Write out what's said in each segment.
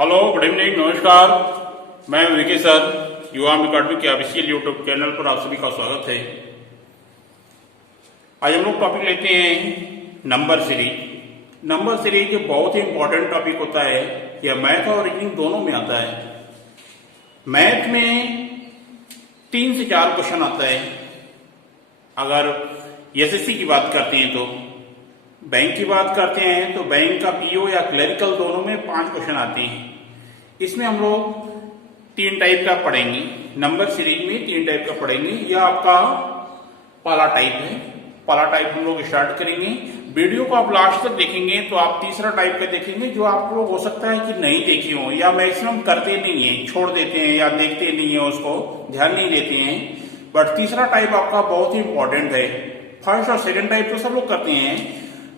Hello, good evening, नमस्कार। मैं Vicky sir, युवा अकाडमी के ऑफिशियल यूट्यूब चैनल पर आप सभी का स्वागत है। आज हम लोग टॉपिक लेते हैं नंबर सीरीज। नंबर सीरीज बहुत ही इंपॉर्टेंट टॉपिक होता है। यह मैथ और रीजनिंग दोनों में आता है। मैथ में 3 से 4 क्वेश्चन आता है। अगर एसएससी की बात करते हैं तो, बैंक की बात करते हैं तो बैंक का पीओ या क्लरिकल दोनों में 5 क्वेश्चन आते हैं। इसमें हम लोग 3 टाइप का पढ़ेंगे। नंबर सीरीज में 3 टाइप का पढ़ेंगे। यह आपका पहला टाइप है। पहला टाइप हम लोग स्टार्ट करेंगे। वीडियो को आप लास्ट तक देखेंगे तो आप तीसरा टाइप का देखेंगे, जो आप लोग हो सकता है कि नहीं देखे हो या मैक्सिमम करते नहीं है, छोड़ देते हैं या देखते नहीं है, उसको ध्यान नहीं देते हैं। बट तीसरा टाइप आपका बहुत ही इंपॉर्टेंट है। फर्स्ट और सेकंड टाइप तो सब लोग करते हैं,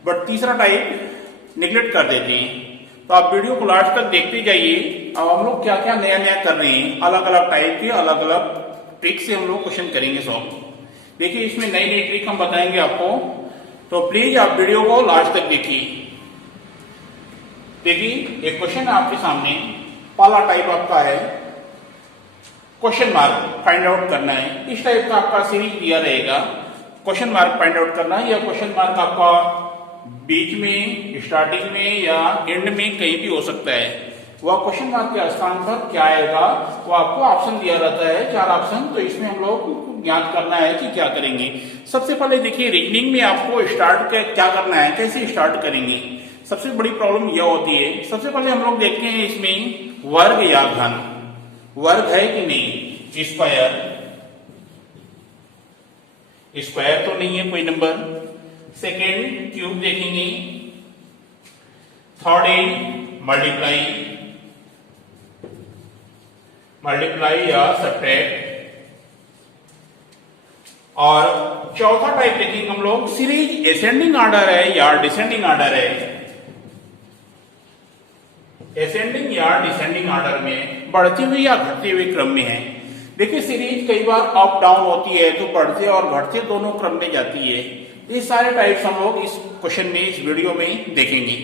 बट तीसरा टाइप निगलेक्ट कर देते हैं। तो आप वीडियो को लास्ट तक देखते जाइए। अब हम लोग क्या क्या नया नया कर रहे हैं, अलग अलग टाइप के अलग अलग ट्रिक से हम लोग क्वेश्चन करेंगे सॉल्व। देखिए, इसमें नई नई ट्रिक हम बताएंगे आपको, तो प्लीज आप वीडियो को लास्ट तक देखिए। देखिए, एक क्वेश्चन है आपके सामने। पहला टाइप आपका है क्वेश्चन मार्क फाइंड आउट करना है। इस टाइप का आपका सीरीज दिया रहेगा। क्वेश्चन मार्क फाइंड आउट करना है। या क्वेश्चन मार्क आपका बीच में, स्टार्टिंग में या एंड में कहीं भी हो सकता है। वह क्वेश्चन मार्क के स्थान पर क्या आएगा, वो आपको ऑप्शन दिया रहता है, 4 ऑप्शन। तो इसमें हम लोग ज्ञात करना है कि क्या करेंगे। सबसे पहले देखिए, रीजनिंग में आपको स्टार्ट क्या करना है, कैसे स्टार्ट करेंगे। सबसे बड़ी प्रॉब्लम यह होती है, सबसे पहले हम लोग देखते हैं इसमें वर्ग या घन। वर्ग है कि नहीं, स्क्वायर तो नहीं है कोई नंबर। सेकेंड, क्यूब देखेंगे। थर्ड है मल्टीप्लाई या सब्ट्रैक्ट। और चौथा टाइप देखेंगे हम लोग, सीरीज असेंडिंग ऑर्डर है या डिसेंडिंग ऑर्डर है। असेंडिंग या डिसेंडिंग ऑर्डर में, बढ़ते हुए या घटते हुए क्रम में है। देखिए, सीरीज कई बार अप डाउन होती है, तो बढ़ते और घटते दोनों क्रम में जाती है। ये सारे टाइप्स हम लोग इस क्वेश्चन में, इस वीडियो में देखेंगे।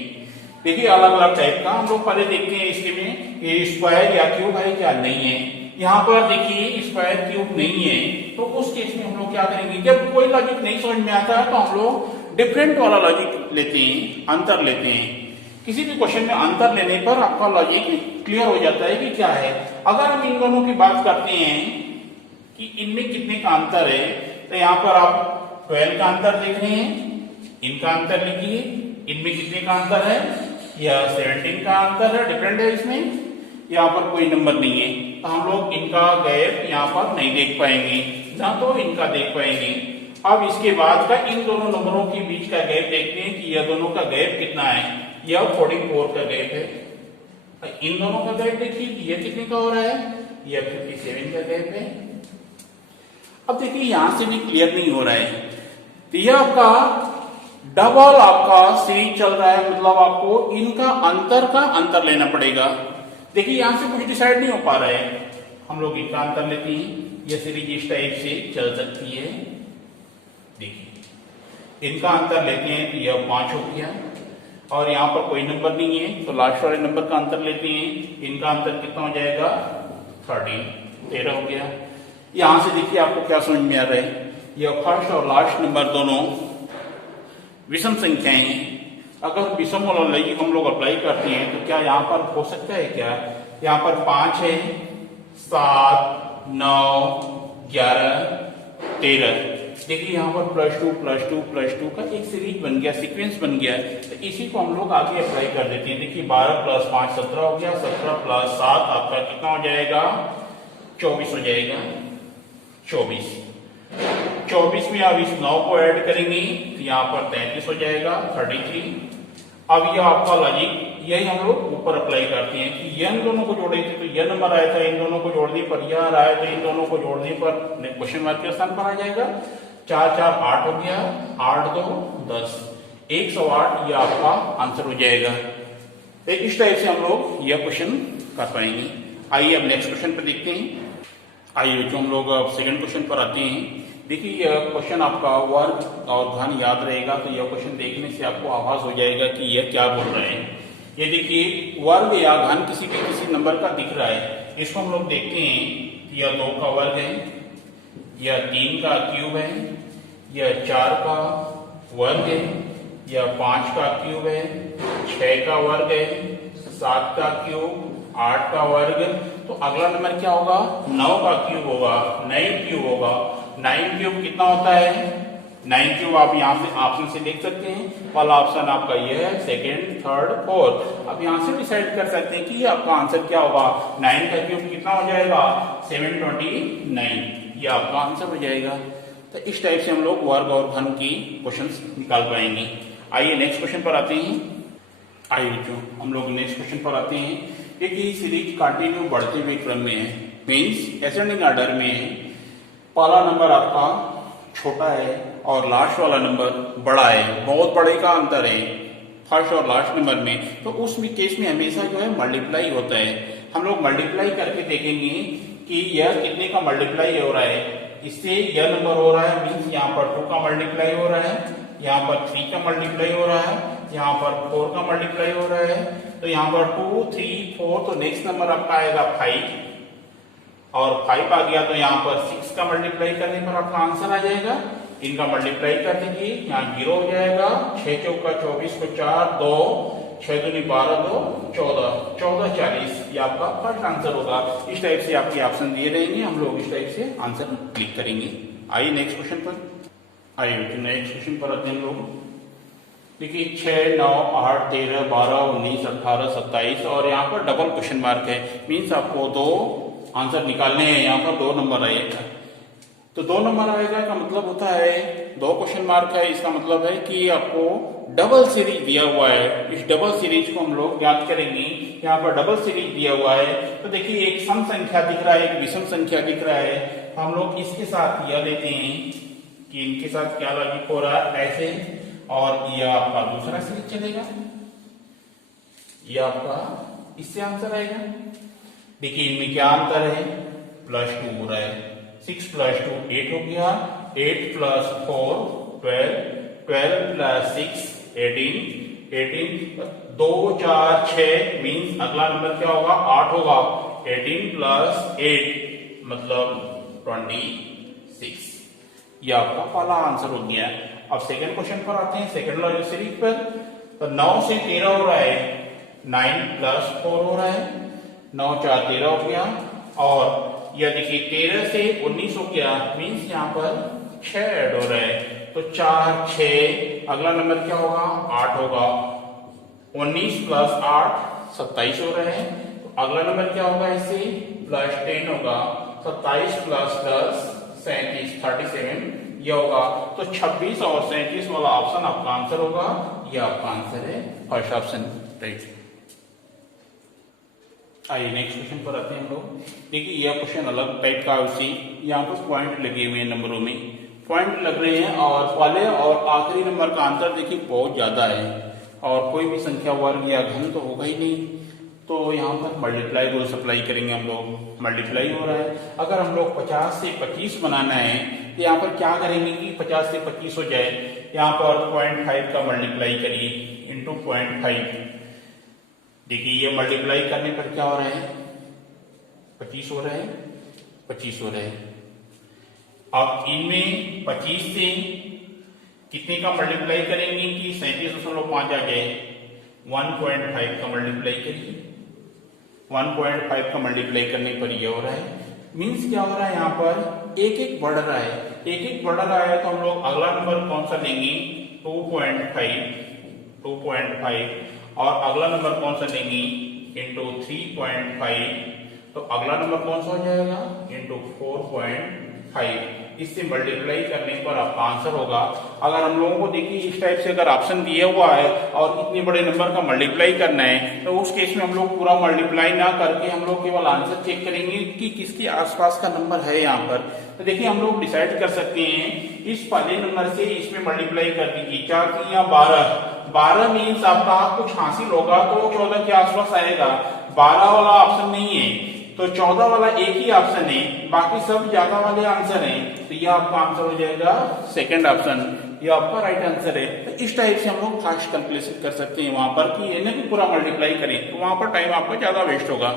देखिए, अलग अलग टाइप का हम लोग पहले देखते हैं। इसके में ये स्क्वायर या क्यूब है क्या, नहीं है। यहाँ पर देखिए स्क्वायर क्यूब नहीं है, तो उस केस में हम लोग क्या करेंगे, जब कोई लॉजिक नहीं समझ में आता है तो हम लोग डिफरेंट वाला लॉजिक लेते हैं, अंतर लेते हैं। किसी भी क्वेश्चन में अंतर लेने पर आपका लॉजिक क्लियर हो जाता है कि क्या है। अगर हम इन दोनों की बात करते हैं कि इनमें कितने का अंतर है, तो यहाँ पर आप 12 का अंतर देख रहे हैं, इनका अंतर लिखिए। इनमें कितने का अंतर है, या 17 का अंतर है, डिफरेंट है इसमें। यहाँ पर कोई नंबर नहीं है, तो हम लोग इनका गैप यहाँ पर नहीं देख पाएंगे, ना तो इनका देख पाएंगे। अब इसके बाद का इन दोनों नंबरों के बीच का गैप देखते हैं कि यह दोनों का गैप कितना है। यह 44 का गैप है। इन दोनों का गैप देखिए, यह कितने का हो रहा है, यह 57 का गैप है। अब देखिए, यहां से भी क्लियर नहीं हो रहा है, तो यह आपका डबल आपका सीरीज चल रहा है। मतलब आपको इनका अंतर लेना पड़ेगा। देखिए, यहां से कुछ डिसाइड नहीं हो पा रहा है, हम लोग इनका अंतर लेते हैं। यह सीरीज इस टाइप से चल सकती है। देखिए, इनका अंतर लेते हैं तो यह 5 हो गया, और यहाँ पर कोई नंबर नहीं है, तो लास्ट वाले नंबर का अंतर लेते हैं। इनका अंतर कितना हो जाएगा, 13 हो गया। यहां से देखिए आपको क्या समझ में आ रहा है, यह फर्स्ट और लास्ट नंबर दोनों विषम संख्याएं हैं। अगर विषम वाला लॉजिक हम लोग अप्लाई करते हैं तो क्या यहाँ पर हो सकता है, क्या यहाँ पर 5 है, 7, 9, 11, 13। देखिए, यहाँ पर +2 का एक सीरीज बन गया, सीक्वेंस बन गया। तो इसी को हम लोग आगे अप्लाई कर देते हैं। देखिए, 12 + 5 17 हो गया, 17 + 7 आपका कितना हो जाएगा, 24 हो जाएगा। 24 में अब इस 9 को ऐड करेंगे तो यहाँ पर 33 हो जाएगा, 33। अब यह आपका लॉजिक यही हम लोग ऊपर अप्लाई करते हैं कि इन दोनों को जोड़े थे तो यह नंबर आया था, इन दोनों को जोड़ने पर यह आ रहा है, तो इन दोनों को जोड़ने पर क्वेश्चन मार्क के स्थान पर आ जाएगा। 4 4 8 हो गया, 8 2 10, 108 यह आपका आंसर हो जाएगा। तो इस टाइप से हम लोग यह क्वेश्चन कर पाएंगे। आइए अब नेक्स्ट क्वेश्चन पर देखते हैं। आइए जो हम लोग अब सेकंड क्वेश्चन पर आते हैं। देखिए, यह क्वेश्चन आपका वर्ग और घन याद रहेगा, तो यह क्वेश्चन देखने से आपको आभास हो जाएगा कि यह क्या बोल रहे हैं। ये देखिए वर्ग या घन किसी नंबर का दिख रहा है, इसको हम लोग देखते हैं। यह 2 का वर्ग है, यह 3 का क्यूब है, यह 4 का वर्ग है, यह 5 का क्यूब है, 6 का वर्ग है, 7 का क्यूब, 8 का वर्ग। तो अगला नंबर क्या होगा? 9 का क्यूब होगा, 9 क्यूब होगा। 9 क्यूब कितना होता है? 9 क्यूब आप यहाँ से ऑप्शन से देख सकते हैं। पहला ऑप्शन आपका ये है, सेकंड, थर्ड, फोर्थ। आप यहाँ से डिसाइड कर सकते हैं कि आपका आंसर क्या होगा। 9 का क्यूब कितना हो जाएगा? 729। ये आपका आंसर हो जाएगा। तो इस टाइप से हम लोग वर्ग और घन की क्वेश्चंस निकाल पाएंगे। आइए नेक्स्ट क्वेश्चन पर आते हैं। आइए बच्चों हम लोग नेक्स्ट क्वेश्चन पर आते हैं। देखिए सीरीज कंटिन्यू बढ़ते हुए क्रम में है, मीन्स असेंडिंग ऑर्डर में है। पहला नंबर आपका छोटा है और लास्ट वाला नंबर बड़ा है, बहुत बड़े का अंतर है फर्स्ट और लास्ट नंबर में। तो उस केस में हमेशा जो है मल्टीप्लाई होता है। हम लोग मल्टीप्लाई करके देखेंगे कि यह कितने का मल्टीप्लाई हो रहा है। इससे यह नंबर हो रहा है, मीन्स यहाँ पर 2 का मल्टीप्लाई हो रहा है, यहाँ पर 3 का मल्टीप्लाई हो रहा है, यहाँ पर 4 का मल्टीप्लाई हो रहा है। तो यहाँ पर 2, 3, 4, तो नेक्स्ट नंबर आपका आएगा 5 और 5 आ गया। तो यहाँ पर 6 का मल्टीप्लाई करने पर आपका आंसर आ जाएगा। इनका मल्टीप्लाई कर दीजिए, यहाँ 0 हो जाएगा। 6 चौका 24 को 4, 2, 6 दूनी 12, 2, 14, 14, 40। ये आपका फर्स्ट आंसर होगा। इस टाइप से आपके ऑप्शन दिए रहेंगे, हम लोग इस टाइप से आंसर क्लिक करेंगे। आइए नेक्स्ट क्वेश्चन पर। आइए नेक्स्ट क्वेश्चन पर आते हैं हम लोग। देखिए 6, 9, 8, 13, 12, 19, 18, 27 और यहाँ पर डबल क्वेश्चन मार्क है, मीन्स आपको 2 आंसर निकालने हैं। यहाँ पर 2 नंबर आएगा, तो 2 नंबर आएगा का मतलब होता है 2 क्वेश्चन मार्क है, इसका मतलब है कि आपको डबल सीरीज दिया हुआ है। इस डबल सीरीज को हम लोग याद करेंगे। यहाँ पर डबल सीरीज दिया हुआ है, तो देखिए एक सम संख्या दिख रहा है, एक विषम संख्या दिख रहा है। तो हम लोग इसके साथ यह लेते हैं कि इनके साथ क्या लॉजिक हो रहा है, ऐसे, और यह आपका दूसरा सीरीज चलेगा। यह आपका इससे आंसर आएगा। देखिए इनमें क्या अंतर है, +2 हो रहा है। 6 + 2 8 हो गया, 8 + 4 12, 12 + 6 18, 18 2, 4, 6 मीन्स अगला नंबर क्या होगा? 8 होगा। 18 + 8 मतलब 26। ये आपका पहला आंसर हो गया। अब सेकंड क्वेश्चन पर आते हैं, सेकंड लॉजिक सीरीज पर। तो 9 से 13 हो रहा है, 9 + 4 हो रहा है, 9, 4, 13 हो गया। और यह देखिए 13 से 19 हो गया, मीन्स यहाँ पर 6 ऐड हो रहा है। तो 4, 6 अगला नंबर क्या होगा? 8 होगा। 19 + 8 27 हो रहे हैं। तो अगला नंबर क्या होगा? इससे +10 होगा। 27 + 10 37, 37 यह होगा। तो 26 और 37 वाला ऑप्शन आपका आंसर होगा। यह आपका आंसर है फर्स्ट ऑप्शन, राइट। आइए नेक्स्ट क्वेश्चन पर आते हैं हम लोग। देखिए यह क्वेश्चन अलग टाइप का है, उसी यहाँ पर पॉइंट लगे हुए हैं, नंबरों में पॉइंट लग रहे हैं और पहले और आखिरी नंबर का अंतर देखिए बहुत ज्यादा है और कोई भी संख्या वर्ग या घन तो होगा ही नहीं। तो यहाँ पर मल्टीप्लाई रूल अप्लाई करेंगे हम लोग। मल्टीप्लाई हो रहा है, अगर हम लोग 50 से 25 बनाना है तो यहाँ पर क्या करेंगे कि 50 से 25 हो जाए। यहाँ पर 0.5 का मल्टीप्लाई करिए इंटू 0.5। देखिए ये मल्टीप्लाई करने पर क्या हो रहा है? 25 हो रहा है, 25 हो रहा है। अब इनमें 25 से कितने का मल्टीप्लाई करेंगे कि 37.5 आ जाए? 1.5 का मल्टीप्लाई करिए। 1.5 का मल्टीप्लाई करने पर यह हो रहा है, मीन्स क्या हो रहा है? यहाँ पर एक एक बढ़ रहा है, एक एक बढ़ रहा है। तो हम लोग अगला नंबर कौन सा लेंगे? 2.5 और अगला नंबर कौन सा लेंगे? इंटू 3.5। तो अगला नंबर कौन सा हो जाएगा? इंटू 4.5। इससे मल्टीप्लाई करने पर आपका आंसर होगा। अगर हम लोगों को देखिए इस टाइप से अगर ऑप्शन दिया हुआ है और इतने बड़े नंबर का मल्टीप्लाई करना है, तो उस केस में हम लोग पूरा मल्टीप्लाई ना करके हम लोग केवल आंसर चेक करेंगे कि किसके आसपास का नंबर है यहाँ पर। तो देखिए हम लोग डिसाइड कर सकते हैं, इस पहले नंबर से इसमें मल्टीप्लाई कर दीजिए। 4 3 12, 12 मीन्स आपका कुछ हासिल होगा तो 14 के आसपास आएगा। 12 वाला ऑप्शन नहीं है, तो 14 वाला एक ही ऑप्शन है, बाकी सब ज्यादा वाले आंसर हैं। तो यह आपका आंसर हो जाएगा सेकंड ऑप्शन ये आपका राइट आंसर है। तो इस टाइप से हम लोग फास्ट कैलकुलेशन कर सकते हैं वहां पर कि इन्हें भी पूरा मल्टीप्लाई करें तो वहां पर टाइम आपका ज्यादा वेस्ट होगा।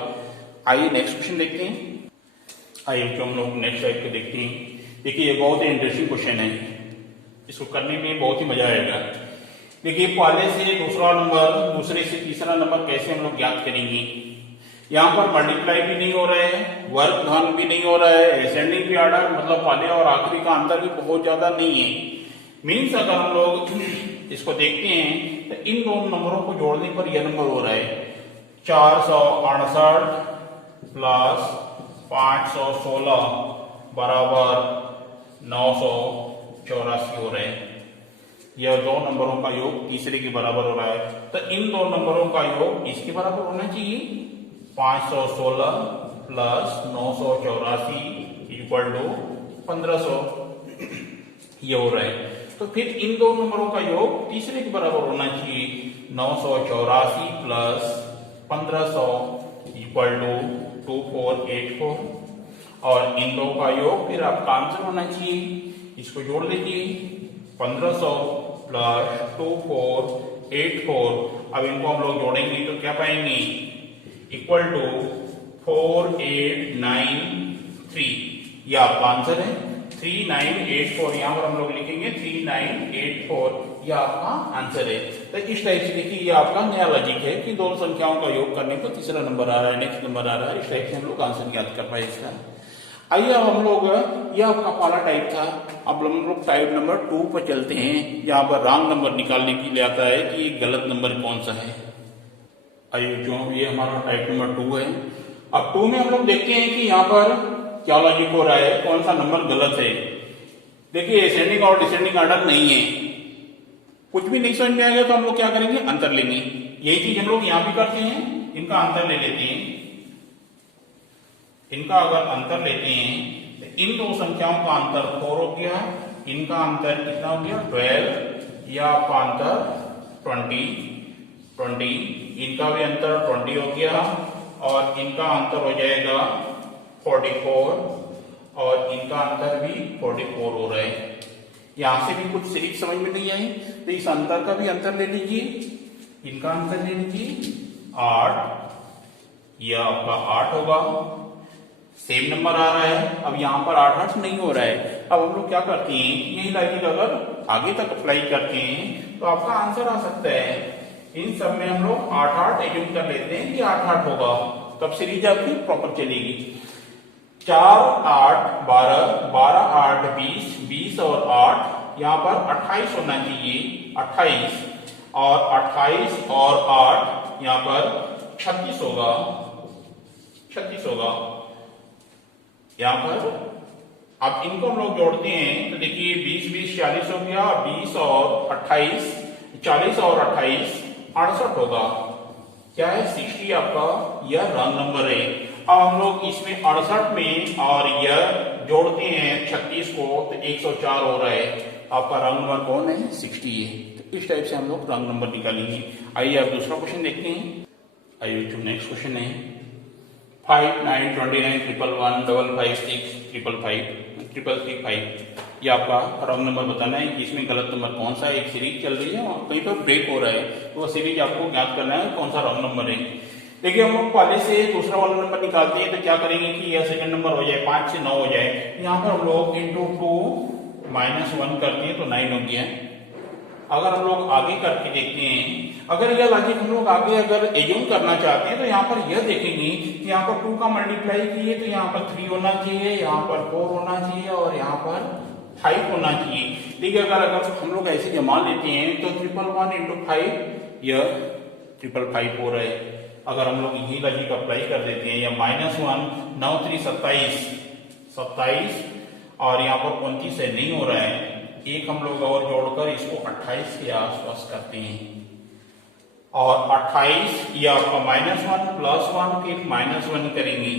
आइए नेक्स्ट क्वेश्चन देखते हैं। आइए जो हम लोग नेक्स्ट टाइप के देखते हैं। देखिए ये बहुत ही इंटरेस्टिंग क्वेश्चन है, इसको करने में बहुत ही मजा आएगा। देखिए पहले से दूसरा नंबर, दूसरे से तीसरा नंबर कैसे हम लोग ज्ञात करेंगे। यहाँ पर मल्टीप्लाई भी नहीं हो रहा है, वर्ग धन भी नहीं हो रहा है, असेंडिंग भी ऑर्डर मतलब पहले और आखिरी का अंतर भी बहुत ज्यादा नहीं है। मीन्स अगर हम लोग इसको देखते हैं तो इन दोनों नंबरों को जोड़ने पर यह नंबर हो रहा है 468 प्लस 516 बराबर 984 हो रहे हैं। यह दो नंबरों का योग तीसरे के बराबर हो रहा है। तो इन दो नंबरों का योग इसके बराबर होना चाहिए 516 प्लस 984 इक्वल टू 1500 ये हो रहा है। तो फिर इन दो नंबरों का योग तीसरे के बराबर होना चाहिए 984 प्लस 1500 इक्वल टू 2484 और इन दो का योग फिर आपका आंसर होना चाहिए, इसको जोड़ लीजिए 1500 प्लस 2484। अब इनको हम लोग जोड़ेंगे तो क्या पाएंगे इक्वल टू 4893। ये आपका आंसर है 3984। यहां पर हम लोग लिखेंगे 3984, यह आपका आंसर है। तो इस टाइप से देखिए ये आपका नया लॉजिक है कि दोनों संख्याओं का योग करने पर तीसरा नंबर आ रहा है, नेक्स्ट नंबर आ रहा है। इस टाइप से हम लोग आंसर ज्ञात कर पाए इसका। आइए अब हम लोग, यह आपका पहला टाइप था, अब हम लोग टाइप नंबर 2 पर चलते हैं जहां पर रॉन्ग नंबर निकालने के लिए आता है कि गलत नंबर कौन सा है। आइए जो ये हमारा टाइप नंबर 2 है। अब 2 में हम लोग देखते हैं कि यहाँ पर क्या लॉजिक हो रहा है, कौन सा नंबर गलत है। देखिए असेंडिंग और डिसेंडिंग ऑर्डर नहीं है, कुछ भी नहीं समझ में आएगा तो हम लोग क्या करेंगे अंतर लेंगे। यही चीज हम लोग यहाँ भी करते हैं, इनका अंतर ले लेते हैं। इनका अगर अंतर लेते हैं तो इन दो संख्याओं का अंतर 4 हो गया, इनका अंतर कितना हो गया 12, या आपका अंतर 20, इनका भी अंतर 20 हो गया और इनका अंतर हो जाएगा 44 और इनका अंतर भी 44 हो रहा है। यहां से भी कुछ सीरीज समझ में नहीं आई तो इस अंतर का भी अंतर ले लीजिए, इनका अंतर ले लीजिए 8, यह आपका 8 होगा, सेम नंबर आ रहा है। अब यहाँ पर 8 नहीं हो रहा है। अब हम लोग क्या करते हैं, यही लॉजिक अगर आगे तक अप्लाई करते हैं तो आपका आंसर आ सकता है। इन सब में हम लोग 8 एज्यूम कर लेते हैं कि 8 होगा, तब सीरीज आपकी प्रॉपर चलेगी। 4 8 12, 12 8 20, 20 और 8 यहाँ पर 28 होना चाहिए, 28 और 28 और 8 यहाँ पर 36 होगा, 36 होगा यहाँ पर। अब इनको हम लोग जोड़ते हैं तो देखिए 20 20 40 हो गया, 20 और 28 40 और 28 68 होगा। क्या है 60 आपका यह रॉन्ग नंबर है। अब हम लोग इसमें 68 में और यह जोड़ते हैं 36 को तो 104 हो रहा है। आपका रॉन्ग नंबर कौन है 60 है। तो इस टाइप से हम लोग रॉन्ग नंबर निकालेंगे। आइए अब दूसरा क्वेश्चन देखते हैं। आइए जो नेक्स्ट क्वेश्चन है 5 9 29 1 1 1 5 6 5 5 5 3 5। ये आपका रॉन्ग नंबर बताना है कि इसमें गलत नंबर कौन सा है। एक सीरीज चल रही है और कहीं पर ब्रेक हो रहा है तो वह सीरीज आपको ज्ञात करना है कौन सा रॉन्ग नंबर है। देखिए हम लोग पहले से दूसरा वाला नंबर निकालते हैं तो क्या करेंगे कि यह सेकंड नंबर हो जाए 5 से 9 हो जाए। यहाँ पर हम लोग इंटू 2 -1 करते हैं तो 9 हो गया। अगर हम लोग आगे करके देखते हैं, अगर यह लॉजिक हम लोग आगे अगर एज्यूम करना चाहते हैं तो यहाँ पर यह देखेंगे कि यहाँ पर 2 का मल्टीप्लाई किए तो यहाँ पर 3 होना चाहिए, यहाँ पर 4 होना चाहिए और यहाँ पर 5 होना चाहिए। देखिए अगर हम लोग ऐसे जमा लेते हैं तो 111 इंटू 5 यह 555 हो रहा है। अगर हम लोग यही लॉजिक अप्लाई कर देते हैं या -1 9 3 27 और यहाँ पर 29 से नहीं हो रहा है, एक हम लोग और जोड़कर इसको 28 के आसपास करते हैं और 28 ये आपका -1 +1 फिर -1 करेंगे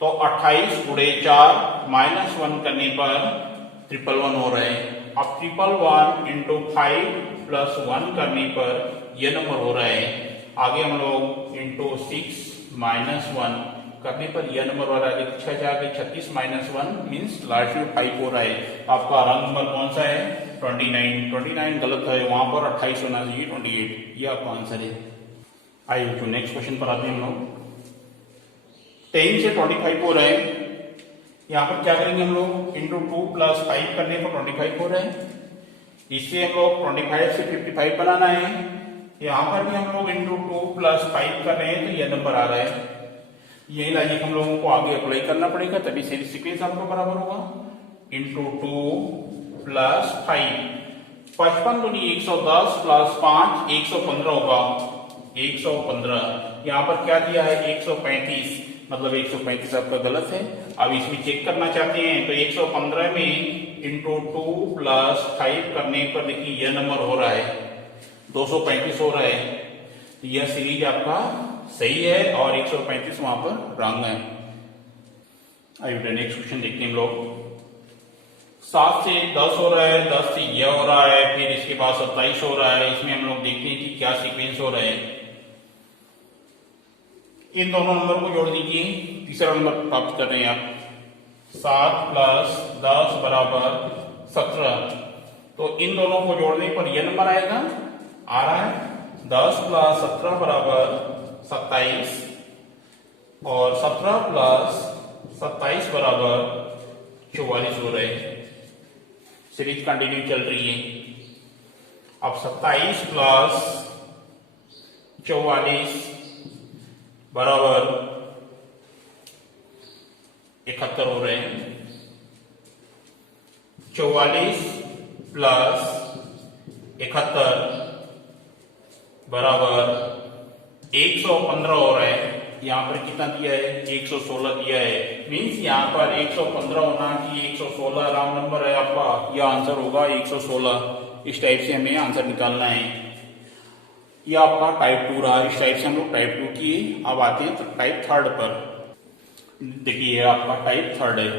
तो 28 गुणे 4 -1 करने पर 111 हो रहा है। अब 111 इंटू 5 + 1 करने पर यह नंबर हो रहा है। आगे हम लोग इंटू 6 -1 करने पर यह नंबर हो रहा है। 6 जाके 36 -1 मीन्स लास्ट में 5 हो रहा है। आपका रंग नंबर कौन सा है 29 गलत है, वहां पर 28 होना चाहिए 28, ये आपका आंसर है। आइए तो नेक्स्ट क्वेश्चन पर आते हैं हम लोग। 10 से 25 हो रहा है, यहाँ पर क्या करेंगे हम लोग, इंटू 2 प्लस 5 करने पर 25 हो रहा है। इससे हम लोग 25 से 55 बनाना है, यहाँ पर भी हम लोग इंटू 2 प्लस 5 कर रहे हैं तो यह नंबर आ रहा है। यही लॉजिक हम लोगों को आगे अप्लाई करना पड़ेगा, तभी सीरीज सीक्वेंस आपको बराबर होगा। इंटू 2 प्लस 5, 55 दूनी 110 प्लस 5 115 होगा, 115। यहाँ पर क्या दिया है 135, मतलब 135 आपका गलत है। अब इसमें चेक करना चाहते हैं तो 115 में इंटू 2 प्लस 5 करने पर देखिए यह नंबर हो रहा है 235 हो रहा है। तो यह सीरीज आपका सही है और 135 वहां पर रॉन्ग है। आइए नेक्स्ट क्वेश्चन देखते हैं हम लोग। 7 से 10 हो रहा है, 10 से यह हो रहा है, फिर इसके बाद 27 हो रहा है। इसमें हम लोग देखते हैं कि क्या सीक्वेंस हो रहा है। इन दोनों नंबर को जोड़ दीजिए, तीसरा नंबर प्राप्त कर रहे हैं आप। 7 प्लस 10 बराबर 17, तो इन दोनों को जोड़ने पर यह नंबर आएगा, आ रहा है 10 प्लस 17 बराबर 27 और 17 प्लस 27 बराबर 44 हो रहे हैं। सीरीज कंटिन्यू चल रही है। अब 27 प्लस 44 बराबर 71 हो रहे हैं। 44 प्लस 71 बराबर 115 हो रहा है। यहाँ पर कितना दिया है 116 दिया है, मीन्स यहाँ पर 115 होना कि 116 राउंड नंबर है आपका, यह आंसर होगा 116। इस टाइप से हमें आंसर निकालना है। यह आपका टाइप 2 रहा। इस टाइप से हम लोग टाइप 2 किए। अब आते हैं तो टाइप 3 पर। देखिए आपका टाइप 3 है।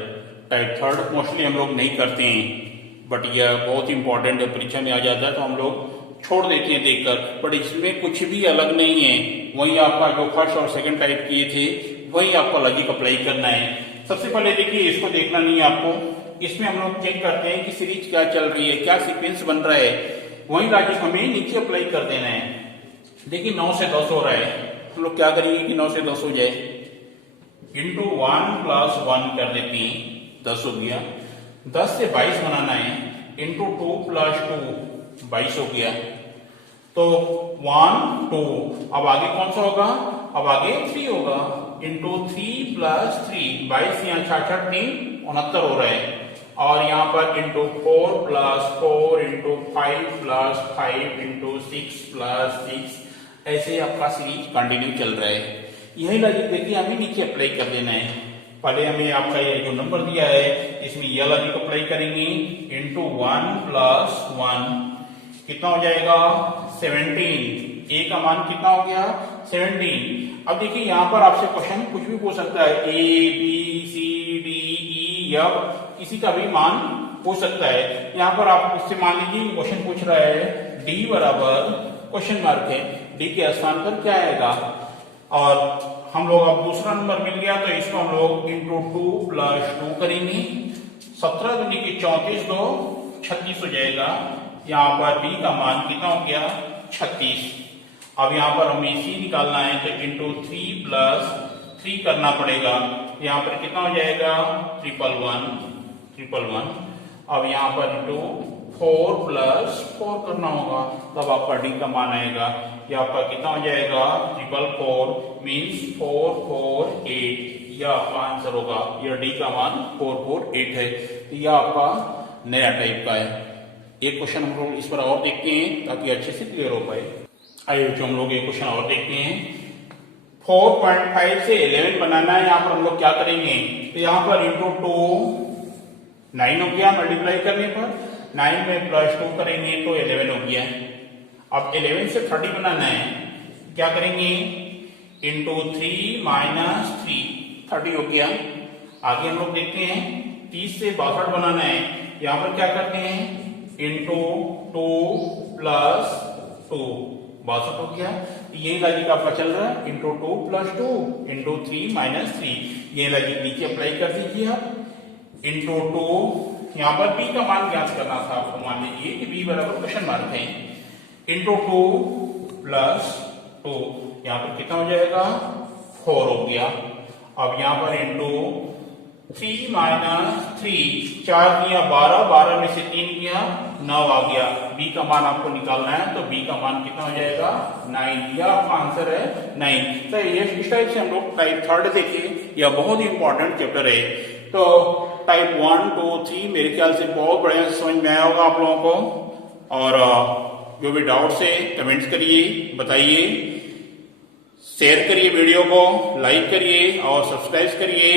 टाइप 3 मोस्टली हम लोग नहीं करते हैं, बट यह बहुत इंपॉर्टेंट है, परीक्षा में आ जाता है तो हम लोग छोड़ देते हैं देखकर, बट इसमें कुछ भी अलग नहीं है। वही आपका जो फर्स्ट और सेकंड टाइप किए थे वही आपको लॉजिक अप्लाई करना है। सबसे पहले देखिए इसको देखना नहीं है आपको, इसमें हम लोग चेक करते हैं कि सीरीज क्या चल रही है, क्या सीक्वेंस बन रहा है, वही लॉजिक हमें नीचे अप्लाई कर देना है। देखिए 9 से 10 हो रहा है, हम लोग क्या करेंगे कि 9 से 10 हो जाए, इंटू 1 प्लस 1 कर देते हैं, 10 हो गया। 10 से 22 बनाना है, इंटू 2 प्लस 2 22 हो गया। तो 1 2, अब आगे कौन सा होगा, अब आगे 3 होगा, इंटू 3 प्लस 3, 22 यहाँ 66 3 69 हो रहा है। और यहाँ पर into 4 plus 4 into 5 plus 5 into 6 plus 6, ऐसे आपका सीरीज कंटिन्यू चल रहा है। यही लॉजिक देखिए हमें नीचे अप्लाई कर देना है। पहले हमें आपका ये जो नंबर दिया है इसमें यह लॉजिक अप्लाई करेंगे, इंटू 1 प्लस 1 कितना हो जाएगा 17। ए का मान कितना हो गया 17। अब देखिए यहाँ पर आपसे क्वेश्चन कुछ भी पूछ सकता है, A B C D E या किसी का भी मान पूछ सकता है। यहाँ पर आप उससे मान लीजिए क्वेश्चन पूछ रहा है डी बराबर क्वेश्चन मार्क है, डी के स्थान पर क्या आएगा। और हम लोग अब दूसरा नंबर मिल गया तो इसको हम लोग इंटू 2 प्लस 2 करेंगे। 17 दूनी की 34 2 36 हो जाएगा। यहाँ पर बी का मान कितना हो गया 36। अब यहाँ पर हमें सी निकालना है तो इंटू 3 प्लस 3 करना पड़ेगा। यहाँ पर कितना हो जाएगा 111। अब यहाँ पर इंटू 4 प्लस 4 करना होगा, तब आपका डी का मान आएगा। ये आपका कितना हो जाएगा 444 मीन्स 448, यह आपका आंसर होगा। यह डी का मान 448 है। तो यह आपका नया टाइप का है। एक क्वेश्चन हम लोग इस पर और देखते हैं ताकि अच्छे से क्लियर हो पाए। आइए जो हम लोग एक क्वेश्चन और देखते हैं। 4.5 से 11 बनाना है। यहाँ पर हम लोग क्या करेंगे, तो यहाँ पर इंटू 2 9 हो गया, मल्टीप्लाई करने पर 9 में प्लस 2 करेंगे तो 11 हो गया। अब 11 से 30 बनाना है, क्या करेंगे इंटू 3 माइनस 3 30 हो गया। आगे हम लोग देखते हैं 30 से 62 बनाना है। यहाँ पर क्या करते हैं इंटू 2 प्लस 2 62 हो गया। ये लॉजिक आपका चल रहा है, इंटू 2 प्लस 2 इंटू 3 माइनस 3। ये लॉजिक नीचे अप्लाई कर दीजिए आप। इंटू 2 यहाँ पर b का मान ज्ञात करना था आपको। मान लीजिए कि b बराबर क्वेश्चन मार्क है इंटू 2 प्लस 2, यहाँ पर कितना हो जाएगा 4 हो गया। अब यहाँ पर इंटू 3 माइनस 3, 4 किया 12, 12 में से 3 किया 9 आ गया। b का मान आपको निकालना है तो b का मान कितना हो जाएगा 9, यह आपका आंसर है 9। तो ये इस टाइप से हम लोग टाइप थर्ड देखिए, यह बहुत ही इंपॉर्टेंट चैप्टर है। तो टाइप 1 2 3 मेरे ख्याल से बहुत बढ़िया समझ में आया होगा आप लोगों को। और जो भी डाउट्स है कमेंट्स करिए, बताइए, शेयर करिए, वीडियो को लाइक करिए और सब्सक्राइब करिए।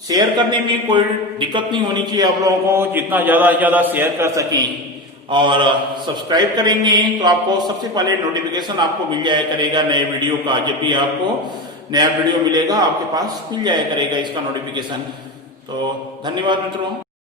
शेयर करने में कोई दिक्कत नहीं होनी चाहिए आप लोगों को, जितना ज्यादा से ज्यादा शेयर कर सकें। और सब्सक्राइब करेंगे तो आपको सबसे पहले नोटिफिकेशन आपको मिल जाया करेगा नए वीडियो का। जब भी आपको नया वीडियो मिलेगा आपके पास मिल जाया करेगा इसका नोटिफिकेशन। तो धन्यवाद मित्रों।